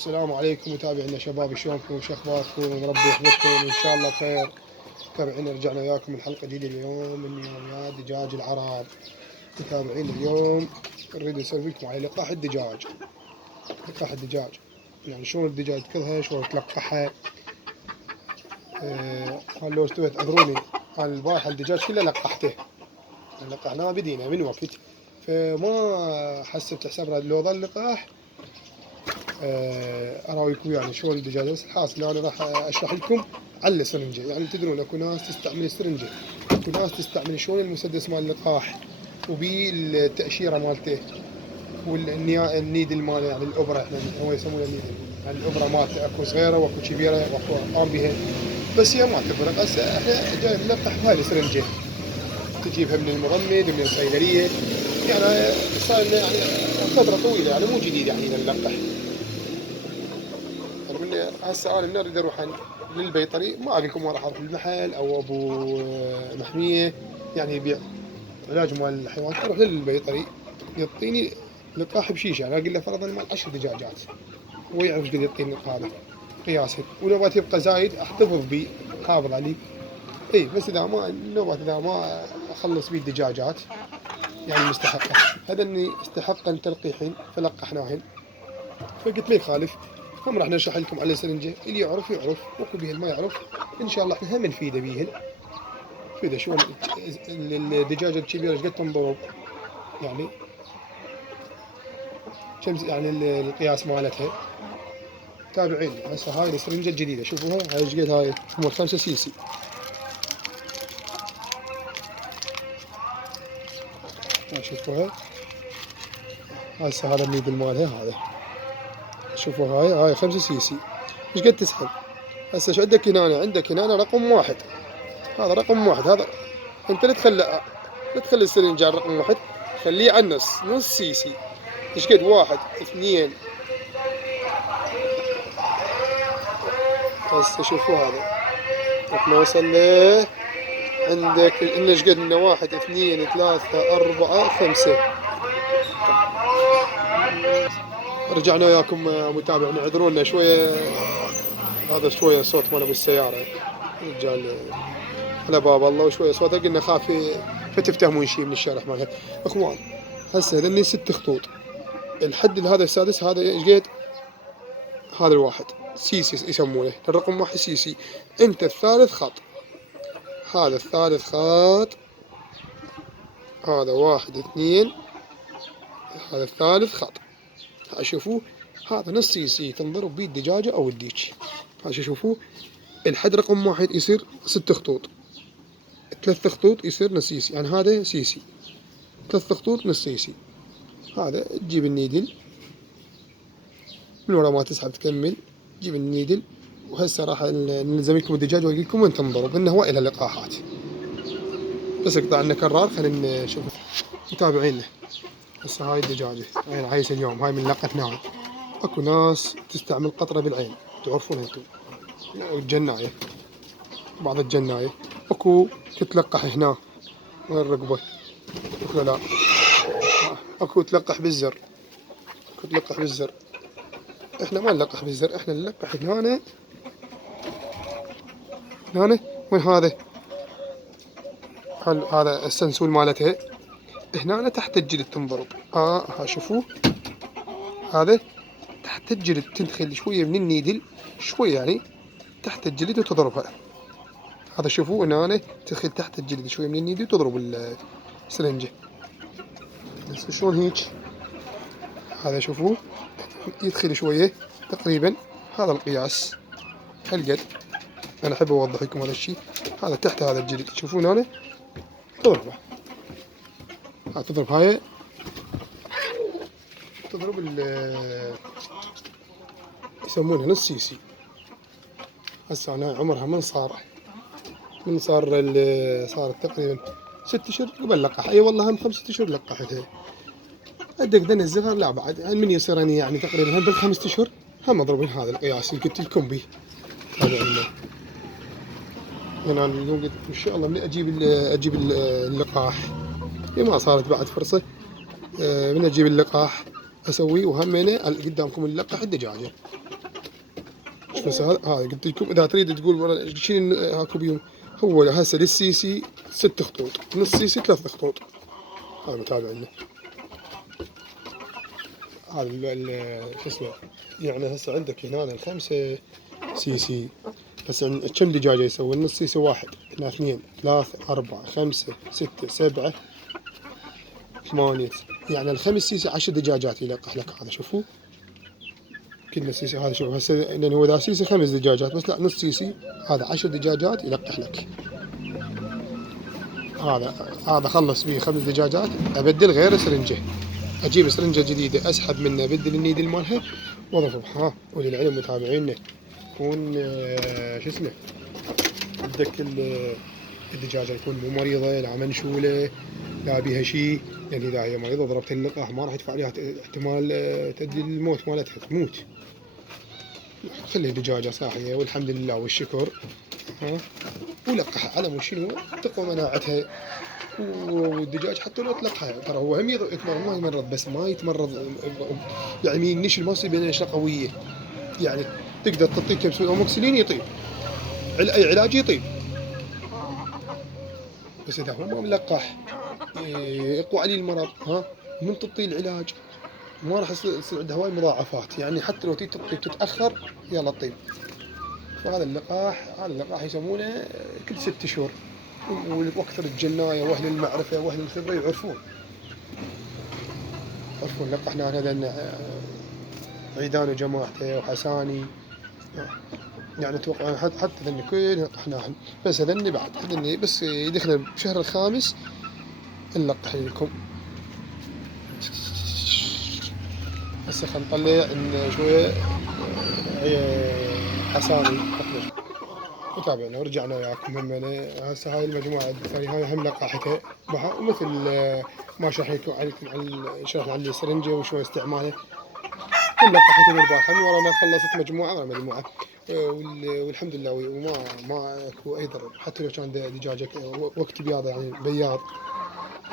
السلام عليكم متابعينا شباب، شلونكم وش اخباركم؟ ربي يحفظكم ان شاء الله خير. متابعينا رجعنا وياكم من حلقه جديده اليوم من يوميات دجاج العرب. متابعينا اليوم نريد نسولف لكم على لقاح الدجاج. لقاح الدجاج يعني شلون الدجاج تكلها، شلون تلقحها. لو استويت اعذروني، انا البارحه الدجاج كله لقحته، لقحناه بدينا من وقت، فما حسبت حساب لو ظل لقاح اراويكم يعني شلون الدجاج. بس الحاصل انا راح اشرح لكم على السرنجه. يعني تدرون اكو ناس تستعمل السرنجه، اكو ناس تستعمل شلون المسدس مال اللقاح وبالتاشيره مالته والنيدل ماله، يعني الابره احنا هو يسمونه النيدل، يعني الابره مالته اكو صغيره واكو كبيره واكو ارقام بها، بس هي ما تفرق. هسه احنا جاي نلقح بهاي السرنجه، تجيبها من المضمد ومن الصيدليه، يعني صار لنا يعني فتره طويله، يعني مو جديد يعني نلقح. هسه انا من اريد اروح للبيطري، ما اقول لكم وين راح اروح، المحل او ابو محميه يعني يبيع علاج مال الحيوان، اروح للبيطري يعطيني لقاح بشيشه. يعني اقول له فرضا مال 10 دجاجات، هو يعرف ايش قد يعطيني هذا قياسا، ونوبات يبقى زايد احتفظ بيه، حافظ عليه. اي بس اذا ما النوبات، اذا ما اخلص بيه الدجاجات يعني مستحقه، هذا اني استحق تلقيحين فلقحناهن. فقلت ما يخالف، هم راح نشرح لكم على سرنجة، اللي يعرف يعرف، واكو بيهن ما يعرف ان شاء الله احنا هم نفيده بيهن. نفيده شلون الدجاجة الكبيرة ايش قد تنضرب، يعني كم يعني القياس مالتها. تابعين هسه هاي السرنجة الجديدة، شوفوها هاي ايش قد، هاي عمر 5 سي سي. شوفوها هسه، هذا النيدل مالها هذا، شوفوا هاي 5 سي سي ايش قد تسحب. هسه ايش عندك هنا؟ عندك هنا رقم واحد، هذا رقم واحد. هذا انت لا تخلي السرنجة على رقم واحد، خليه على النص، نص سي سي. ايش قد؟ واحد اثنين. هسه شوفوا هذا راح نوصل له. عندك إن ايش قد منه؟ واحد اثنين ثلاثة أربعة خمسة. رجعنا وياكم متابعين، اعذرونا شوية، هذا شوية صوت مال ابو السيارة رجال على باب الله، وشوية صوته قلنا خاف فتفتهمون شيء من الشرح مالها. اخوان هسه هذني 6 خطوط، الحد هذا السادس، هذا ايش قد؟ هذا الواحد سي سي يسمونه، الرقم واحد سي سي. انت الثالث خط، هذا الثالث خط، هذا واحد اثنين، هذا الثالث خط. شوفوا هذا نص سي سي تنضرب بيه الدجاجة او الديك. هذا شوفوا الحد رقم واحد يصير 6 خطوط، 3 خطوط يصير نص سي سي، يعني هذا سي سي، 3 خطوط نص سي سي. هذا تجيب النيدل من ورا ما تسحب تكمل، تجيب النيدل. وهسه راح نلزم لكم الدجاج واقول لكم وين تنضرب، انه هو الى لقاحات. بس اقطع لنا كرار، خلينا نشوف متابعينا. هسه هاي الدجاجة هاي العيسة اليوم، هاي من لقحناها. اكو ناس تستعمل قطرة بالعين، تعرفون انتم الجناية، بعض الجناية. اكو تتلقح هنا وين الرقبة، اكو لا، اكو تلقح بالزر، اكو تلقح بالزر. احنا ما نلقح بالزر، احنا نلقح هنا. هنا وين هذا؟ هذا السنسول مالتها هنا تحت الجلد تنضرب. ها شوفوا هذا تحت الجلد، تدخل شوية من النيدل، شوية يعني تحت الجلد وتضربها. هذا شوفوا هنا تدخل تحت الجلد شوية من النيدل وتضرب السرنجة. بس شلون هيك؟ هذا شوفوا يدخل شوية تقريبا، هذا القياس هالقد. أنا أحب أوضح لكم هذا الشيء. هذا تحت هذا الجلد، تشوفون هنا تضربه، تضرب هاي، تضرب يسمونها نص سي سي. هسه أنا عمرها من صارت تقريبا 6 أشهر قبل لقح. أي والله هم 5 أشهر لقحتها. عندك دن الزغر لا بعد من يصير أنا يعني تقريبا هم بال5 أشهر هم أضرب هذا القياس اللي قلت لكم به. هذا أنا اليوم قلت إن شاء الله من أجيب اللقاح. ما صارت بعد فرصة من أجيب اللقاح أسويه، وهم أنا قدامكم اللقح الدجاجة. شوف هسه هذا قلت لكم اذا تريد تقول والله شنو هاكو بيهم. هو هسه للسيسي 6 خطوط، نص سيسي 3 خطوط. هذا متابعنا. هذا شو اسمه يعني هسه عندك هنا الخمسة سيسي. هسه كم دجاجة يسوي؟ النص سيسي 1 هنا 2 3 4 5 6 7 8 يعني الخمس سيسي 10 دجاجات يلقح لك هذا. شوفوا كل سيسي هذا. شوف هسه لان هو ذا سيسي 5 دجاجات بس، لا نص سيسي هذا 10 دجاجات يلقح لك. هذا خلص به 5 دجاجات، ابدل غير سرنجه، اجيب سرنجه جديده اسحب منها ابدل النيدل مالها واضرب. ها وللعلم متابعينا يكون شو اسمه عندك الدجاجه يكون مو مريضه لا منشوله لا بيها شيء، لان اذا هي مريضه ضربت اللقاح ما راح يدفع عليها احتمال تؤدي للموت مالتها تموت. خلي دجاجه صاحيه والحمد لله والشكر. ها ولقحها على مو شنو تقوى مناعتها. والدجاج حتى لو تلقحها ترى هو هم يتمرض ما يمرض بس ما يتمرض يعني النشل ما يصيب نشله قويه. يعني تقدر تعطيه كبسول اموكسلين يطيب، اي علاج يطيب، بس اذا هو ما ملقح يقوى عليه المرض. ها من تعطيه العلاج ما راح يصير عنده هواي مضاعفات. يعني حتى لو تتاخر يلا طيب. فهذا اللقاح يسمونه كل 6 شهور. واكثر الجنايه واهل المعرفه واهل الخبره يعرفون لقحنا هذا عيدان وجماعته وحساني. يعني اتوقع حتى ذني كلنا لقحناهم، بس هذني بعد هذني بس يدخل بشهر الخامس نلقح لكم. هسه خلينا نطلع ان شويه حساني وتابعنا ورجعنا وياكم. هسه هاي المجموعه الثانيه هاي هم لقاحتها ومثل ما شرحنا عليكم شرحنا عن السرنجه وشلون استعماله. هم لقاحتها البارحه من ورا ما خلصت مجموعه والحمد لله وما اكو اي ضرر. حتى لو كان دجاجه وقت بياض يعني بياض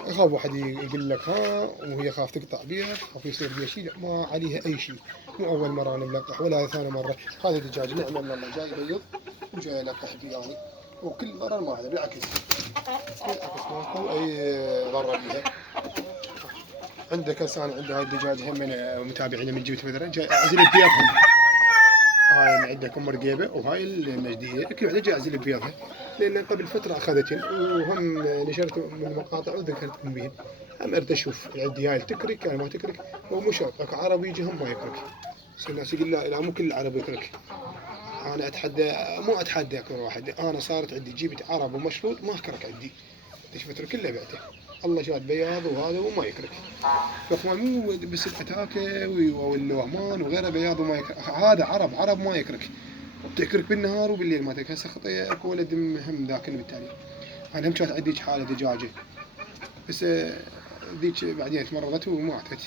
يخاف واحد يقول لك ها وهي خاف تقطع بيها خاف يصير بيها شيء، لا ما عليها اي شيء. مو اول مره انا ملقح ولا ثاني مره. هذا دجاج نعمه من الله جاي يبيض وجاي يلقح بياني وكل ضرر ما هذا بالعكس ماكو اي ضرر بها. عندك هسه انا عندي هاي الدجاج هم من متابعينا من جبت بدره جاي اعزل بيضهم. هاي اللي عندك ام رقيبه وهاي المجديه كل واحده جاي اعزل بيضها لان قبل فتره اخذتهم وهم نشرت من المقاطع وذكرتكم بهم. هم اريد اشوف عندي هاي تكرك يعني ما تكرك. هو مو شرط اكو عرب يجي هم ما يكرك. بس الناس يقول لا مو كل العرب يكرك. انا مو اتحدى اكثر واحد. انا صارت عندي جبت عرب ومشروط ما كرك عندي. تشوف كله بعته الله شاد بياض وهذا وما يكرك. الاخوان مو بس الاتاكه واللوهمان وغيره بياض وما يكرك. هذا عرب ما يكرك تكرك بالنهار وبالليل ما تكرك. هسه خطيه اكو ولد هم ذاك بالتالي. انا هم كانت عندي حاله دجاجه بس ذيك بعدين تمرضت وماتت.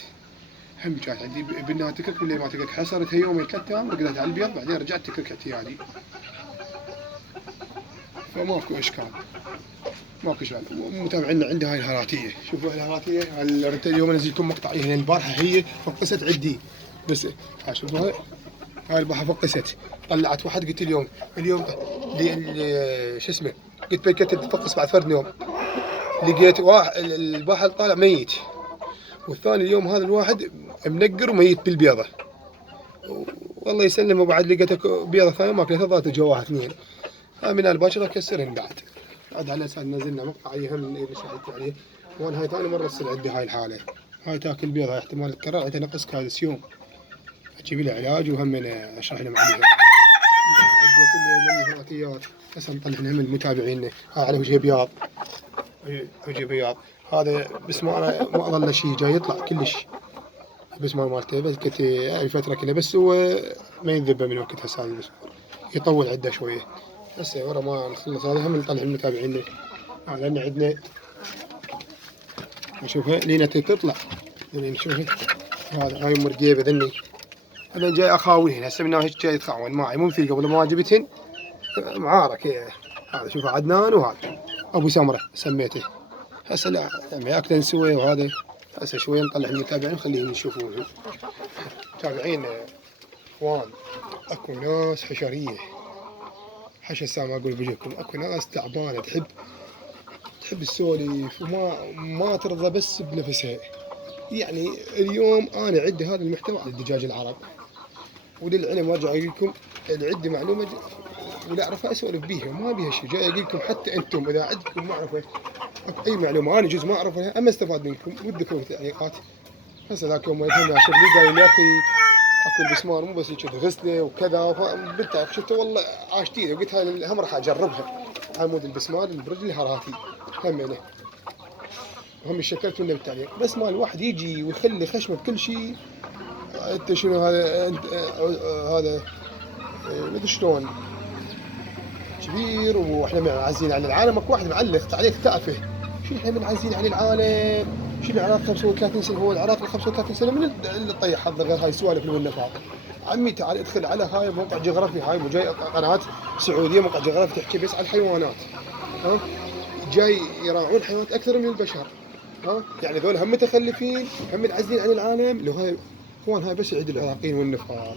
هم كانت عندي بالنهار تكرك بالليل ما تكرك. حصرتها يومين 3 ايام رقدت على البيض بعدين رجعت تكرك اعتيادي. فماكو اشكال ماكو شغل. متابعينا عندي هاي الهراتيه. شوفوا الهراتيه اليوم انزل لكم مقطع هنا. البارحه هي فقست عندي بس شوفوا هاي البارحه فقست. طلعت واحد قلت اليوم شو اسمه قلت بيكت تفقس بعد فرد يوم. لقيت واحد البارحه طالع ميت والثاني اليوم هذا الواحد منقر وميت بالبيضه. والله يسلمه بعد لقيت بيضه ثانيه ماكلتها ضاعت جواها 2. من الباشره كسرهن بعد على اساس نزلنا مقطع هم اللي شاهدت عليه. وانا هاي ثاني مره تصير عندي هاي الحاله. هاي تاكل بيض هاي احتمال تكرر عندها نقص كالسيوم. اجيب لها علاج وهم اشرح لهم عليها. عندي كل الهراتيات هسه نطلع هم المتابعين. هاي على وجه بياض وجه بياض. هذا بس ما اظل شيء جاي يطلع كلش بس ما مالته بس كنت هاي فتره كلها بس هو ما ينذب من وقتها هسه بس يطول عده شويه. هسه ورا ما نخلص هذا هم نطلع المتابعين. لأن عندنا نشوفها لينا تطلع يعني نشوفها. هاي ام رقيبه ذني انا جاي اخاويهن هسه من هيك جاي يتخاون معي مو في قبل ما جبتهن معارك. هذا شوف عدنان وهذا ابو سمره سميته. هسه لا معاك تنسوي وهذا. هسه شوي نطلع المتابعين نخليهم يشوفون. متابعين اخوان اكو ناس حشريه، حش هسه ما اقول بوجهكم، اكو ناس تعبانه تحب السوليف وما ترضى بس بنفسها. يعني اليوم انا عندي هذا المحتوى على الدجاج العرب، وللعلم وارجع اقول لكم عندي معلومه ولا اعرفها اسولف بيها، ما بيها شيء، جاي اقول لكم حتى انتم اذا عندكم معرفه اكو اي معلومه انا جزء ما اعرفها اما استفاد منكم ودكم بالتعليقات. هسه ذاك يوم يتهم شغلي قال لي يا اخي اكو البسمار مو بس كذا غسله وكذا، بالتالي شفته والله عاشتيني وقلت هاي هم راح اجربها. عمود البسمار البرج الهراتي همينه هم شكرت منه بالتعليق، بس ما الواحد يجي ويخلي خشمه بكل شيء. انت شنو هذا انت هذا مدري شلون كبير واحنا معزين عن العالم. اكو واحد معلق تعليق تافه، شو احنا منعزين عن العالم، شو العراق 35 سنه، هو العراق 35 سنه من اللي طيح حظه غير هاي السوالف والنفاق. عمي تعال ادخل على هاي موقع جغرافي، هاي مو جاي قناه سعوديه موقع جغرافي تحكي بس عن الحيوانات، ها جاي يراعون حيوانات اكثر من البشر، ها يعني ذول هم متخلفين هم منعزلين عن العالم. لو هاي اخوان هاي بس عند العراقيين والنفاق.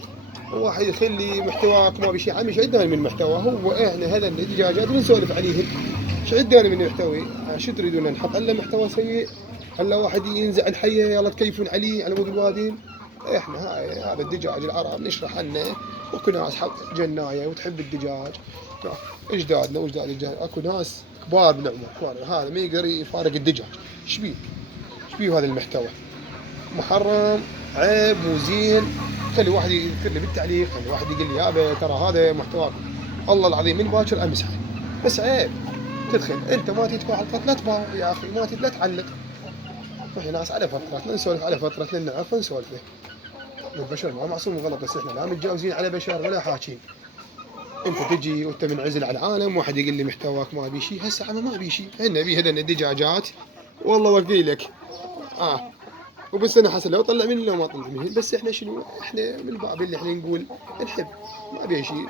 واحد يخلي محتواك ما بشي، عمي ايش عندنا من محتوى؟ هو احنا هذا الدجاجات ونسولف عليهم، ايش عندنا من محتوى؟ شو تريدون نحط لنا محتوى سيء؟ هلا واحد ينزع الحيه يلا تكيفون عليه على مود الوادين. احنا هذا الدجاج العرب نشرح عنه، واكو ناس حق جنايه وتحب الدجاج، اجدادنا واجداد الدجاج، اكو ناس كبار بالعمر هذا ما يقدر يفارق الدجاج. ايش بيه؟ ايش بيه هذا المحتوى؟ محرم، عيب، مو زين. خلي واحد يذكر لي بالتعليق، خلي واحد يقول لي يابا ترى هذا محتواك والله العظيم من باكر امسحه، بس عيب تدخل انت ما تدفع الخط لا تباوع يا اخي، لا تعلق. احنا ناس على فترات نسولف على فترات لان نعرف نسولف. البشر ما معصوم غلط، بس احنا لا متجاوزين على بشر ولا حاكين. انت تجي وانت منعزل على العالم، واحد يقول لي محتواك ما بي شيء، هسه انا ما بي شيء، احنا نبي هذن الدجاجات والله وكيلك. وبس انا حسن لو طلع مني لو ما طلع مني، بس احنا شنو احنا من باب اللي احنا نقول نحب ما بي شيء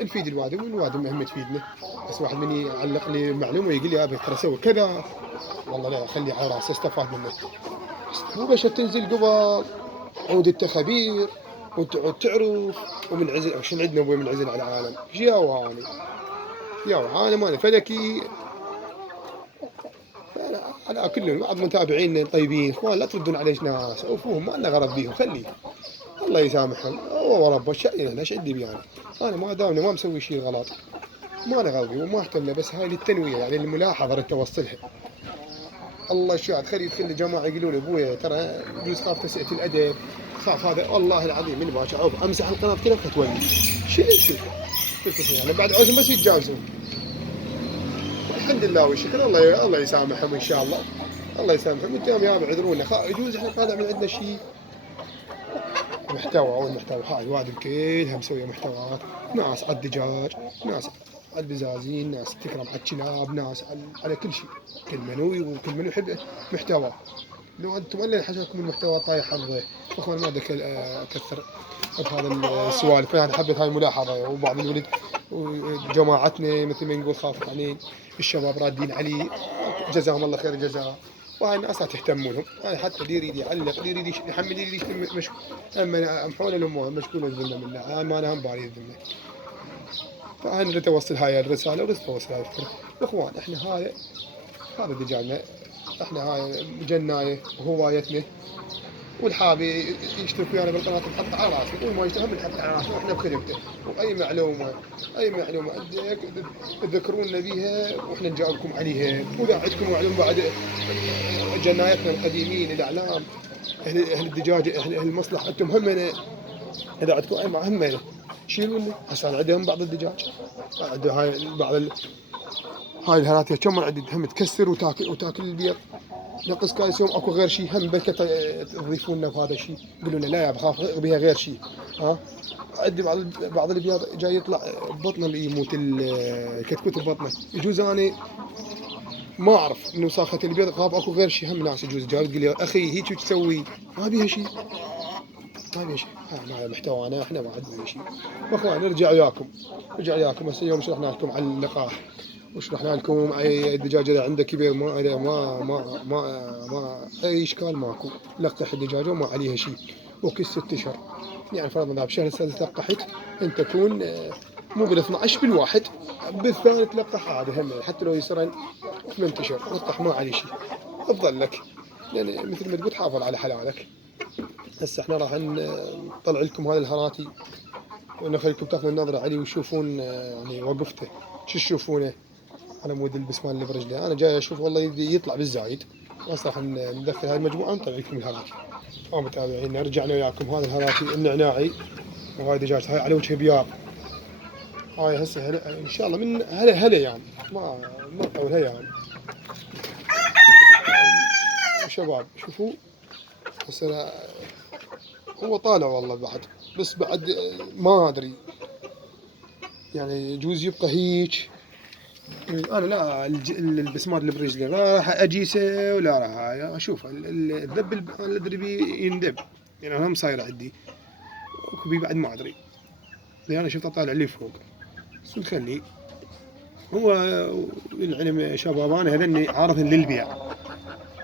نفيد الوادم والوادم مهم تفيدنا. بس واحد مني يعلق لي معلومه ويقول لي ابي ترى سوي كذا، والله لا خلي على راسي استفاد منه. مو بس تنزل قبل عود التخابير وتقعد تعرف ومنعزل شنو عندنا ابوي منعزل على العالم يا واني يا عالم انا فلكي. على كل بعض متابعينا طيبين اخوان لا تردون عليش ناس عوفوهم ما لنا غرض بيهم خليه الله يسامحهم هو وربه الشأن انا ايش عندي بيعني. انا ما دامني ما مسوي شيء غلط ما انا غلطي وما اهتم له، بس هاي للتنويه يعني الملاحظه توصلها. الله الشاهد خلي يدخل جماعه يقولوا لي ابويا ترى يجوز خاف تسعه الادب، خاف هذا والله العظيم من باكر عوف امسح القناه كلها فتولي شو يعني بعد عوزهم بس يتجاوزون. الحمد لله والشكر الله يسامحهم ان شاء الله، الله يسامحهم. انتم يا اعذرونا يجوز احنا طالع من عندنا شيء محتوى، او المحتوى هاي وادم كلها مسويه محتويات، ناس على الدجاج، ناس على البزازين، ناس تكرم على الكلاب، ناس على كل شيء، كل منو وكل منو يحب محتوى. لو انتم الا حاجاكم المحتوى طايح حظه اخوان ما بدك اكثر بهذا السوالف. يعني حبيت هاي الملاحظه، وبعض الولد وجماعتنا مثل ما نقول خاف عليه الشباب رادين عليه جزاهم الله خير الجزاء، وهاي الناس لا تهتمونهم. هاي حتى اللي يريد يعلق اللي يريد يحمل اللي يريد يشتم اما محول الامور مشكول الذمه منه ما انا هم باري الذمه. فانا توصل هاي الرساله توصل هاي الفكره. اخوان احنا هذا دجاجنا، احنا هاي جنايه وهوايتنا، والحابي يشترك ويانا بالقناه نحط على راسه وما يشتغل نحط على راسه واحنا بخدمته. واي معلومه تذكرونا بيها واحنا نجاوبكم عليها. واذا عندكم معلومه بعد جنايتنا القديمين الاعلام اهل الدجاج اهل المصلح انتم همنا اذا عندكم اي همنا شيلوا لنا. هسه عندهم بعض الدجاج عنده هاي بعض هاي الهراتيه كم عندي هم تكسر وتاكل البيض نقص كالسيوم اكو غير شيء هم بك تضيفون لنا بهذا الشيء يقولون لا يا بخاف بها غير شيء. عندي بعض البيض جاي يطلع ببطنه اللي يموت الكتكوت ببطنه يجوز انا ما اعرف انه ساخه البيض خاف اكو غير شيء. هم ناس يجوز جاي تقول لي اخي هيك تسوي ما بيها شيء ما بيها شيء. هذا محتوانا احنا ما عندنا شيء. واخوان نرجع وياكم هسه اليوم شرحنا لكم عن اللقاح وشرحنا لكم اي الدجاج اذا عنده كبير ما اي اشكال ماكو، لقح الدجاجه وما عليها شيء وكل 6 اشهر يعني فرضنا إذا بشهر السادس لقحت أنت تكون مو بال12 بالواحد، بالثاني تلقح عادي هم، حتى لو يصير 8 أشهر لقح ما عليه شيء، أفضل لك، لأن مثل ما تقول تحافظ على حلالك. هسه احنا راح نطلع لكم هذه الهراتي ونخليكم تاخذون النظرة عليه وتشوفون يعني وقفته شو تشوفونه على مود البسمان اللي برجله. انا جاي اشوف والله يطلع بالزايد، بس راح ندخل هاي المجموعة ونطلع لكم الهراتي. متابعين رجعنا وياكم هذا الهراتي النعناعي، وهاي دجاج هاي على وجه بياض. هاي هسه هلا ان شاء الله من هلا يعني ما طول يعني. شباب شوفوا هسه هو طالع والله بعد، بس بعد ما ادري يعني يجوز يبقى هيك. انا لا البسمار اللي برجلي لا راح اجيسه ولا راح اشوف الذب انا ادري بيه يندب، يعني انا هم صاير عندي وكبي بعد ما ادري، لان انا شفته طالع لي فوق. بس نخليه هو العلم شباب، انا هذني عارض للبيع،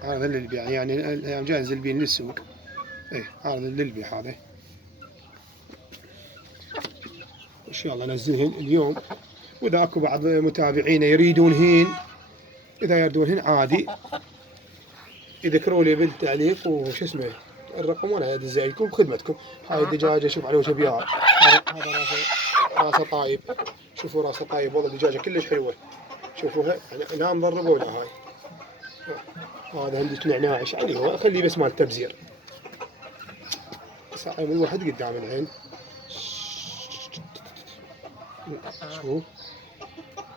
عارض للبيع يعني الايام جاي زلبين للسوق. ايه عارض للبيع هذا، ان شاء الله انزلهن اليوم. واذا اكو بعض متابعينا يريدونهن، اذا يردونهن عادي يذكروا لي بالتعليق وش اسمه الرقم، وانا ادز لكم بخدمتكم. هاي الدجاجه شوف على وجه بياض، هذا راسه طايب، شوفوا راسه طايب والله دجاجه كلش حلوه، شوفوها لا نضربوا ولا هاي. هذا عندك نعناعش عليه، هو خليه بس مال تبزير، بس من واحد قدام العين. شوف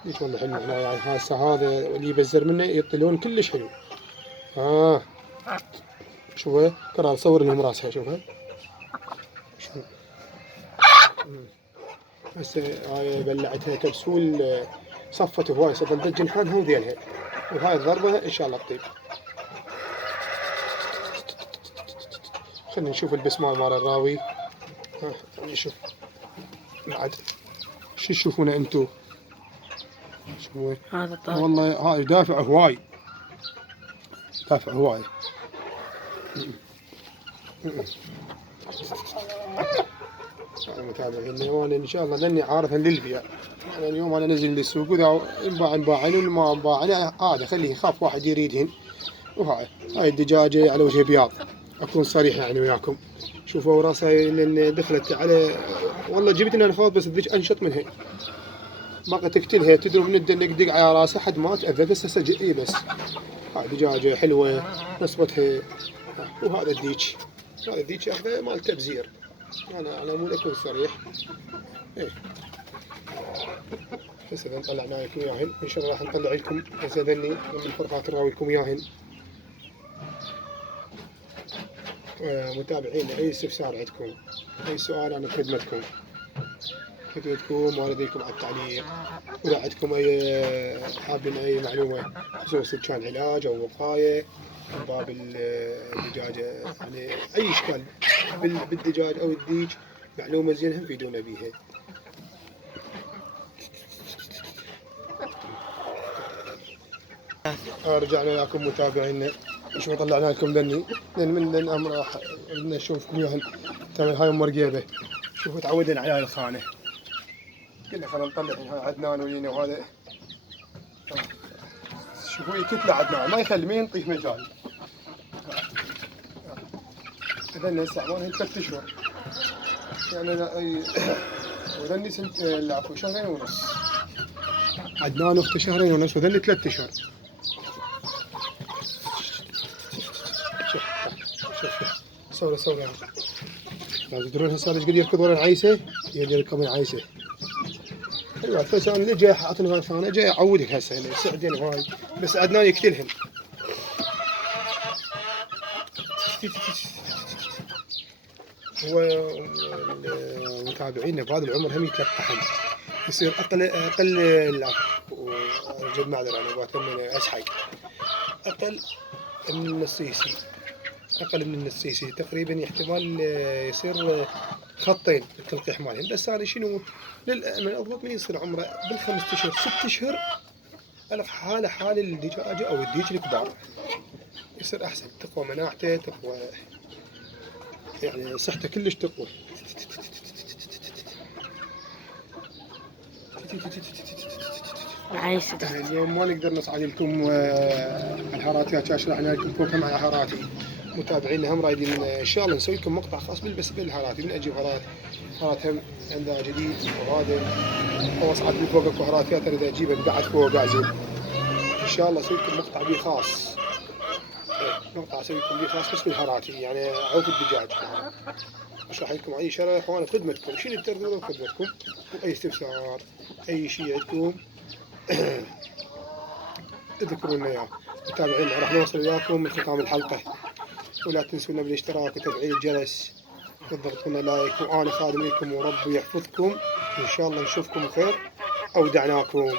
ليش والله حلو هنا يعني، هسه هذا اللي يبزر منه يعطي لون كلش حلو. شوفها ترى صور لهم راسها شوفها. شوف هسه هاي بلعتها كبسول، صفت هواي صدمت جنحانها وذيلها، وهاي الضربة إن شاء الله تطيب. خلينا نشوف البسمار مال الراوي. نشوف بعد شو تشوفونه انتو. شوفوا هذا طالع والله هاي دافع هواي، دافع هواي. متابعين وانا ان شاء الله لاني عارفا للبيع، يعني اليوم انا نزل للسوق واذا انباع انباعن وما انباعن عادي خليه يخاف واحد يريدهن. هاي الدجاجة على وجه بياض، اكون صريح يعني وياكم. شوفوا راسها لان دخلت على والله جبت انا خوف، بس الذيك انشط منها ما قد تقتلها، تدري من الدق على راسها حد ما تأذى، بس هسه بس هاي دجاجة حلوة نصبتها. وهذا الديك، هذا الديك اخذه مال تبزير، انا على مود اكون صريح. ايه هسه اذا طلعنا لكم اياهن ان شاء الله راح نطلع لكم هسه ذني من الفرقات نراوي لكم اياهن. متابعينا اي استفسار عندكم، اي سؤال انا بخدمتكم، خدمتكم ما لديكم على التعليق. واذا عندكم اي حابين اي معلومه خصوصا كان علاج او وقايه من باب الدجاجه، يعني اي اشكال بالدجاج او الديج معلومه زينه هم فيدونا بيها. رجعنا وياكم متابعينا، شو طلعنا لكم ذني من الامر راح بدنا نشوفكم اياهن. تعمل هاي ام رقيبه، شوفوا تعودنا على هاي الخانه، قلنا خلينا نطلع هاي عدنان ولينا وهذا. شوفوا كتله عدنان ما يخلي ما ينطيه مجال. هذني هسه عمرهن 3 اشهر يعني وذني سنت العفو شهرين ونص. عدنان اخته شهرين ونص وذني 3 اشهر. شوف صورة تدرون هسه ايش قد يركض ورا العيسه؟ يركب العيسه. ايوه بس انا اللي جاي حاطني هاي الخانه جاي اعودك هسه سعدين هاي، بس عدنان يقتلهم. هو متابعينا بهذا العمر هم يتلقحون، يصير اقل جد معذره انا بتمنى اسحق اقل من النصيسي، اقل من النصيسي تقريبا احتمال يصير خطين التلقيح مالهم. بس هذا شنو للامانه اضبط من يصير عمره بال5 اشهر 6 اشهر حاله حال الدجاجه او الديك الكبار، يصير احسن، تقوى مناعته تقوى يعني صحته كلش تقوى. اليوم ما نقدر نصعد لكم الحاراتيات، شرحنا لكم فوق مع حاراتي. متابعينا هم رايدين ان شاء الله نسوي لكم مقطع خاص بس بالحاراتي، من اجيب حارات هم عندها جديد، وهذا هو اصعد من فوق اكو حاراتيات اريد اجيبها بعد فوق اعزل. ان شاء الله اسوي لكم مقطع بيه خاص، مقطع اسوي لكم بيه خاص بس بالحاراتي، يعني عوف الدجاج. اشرح لكم اي شرح وانا خدمتكم، شنو تردون خدمتكم، واي استفسار اي شيء عندكم اذكرونا اياه. متابعينا راح نوصل وياكم لختام الحلقة، ولا تنسونا بالاشتراك وتفعيل الجرس وتضغطوا لنا لايك، وانا خادم لكم وربي يحفظكم، وان شاء الله نشوفكم خير. اودعناكم.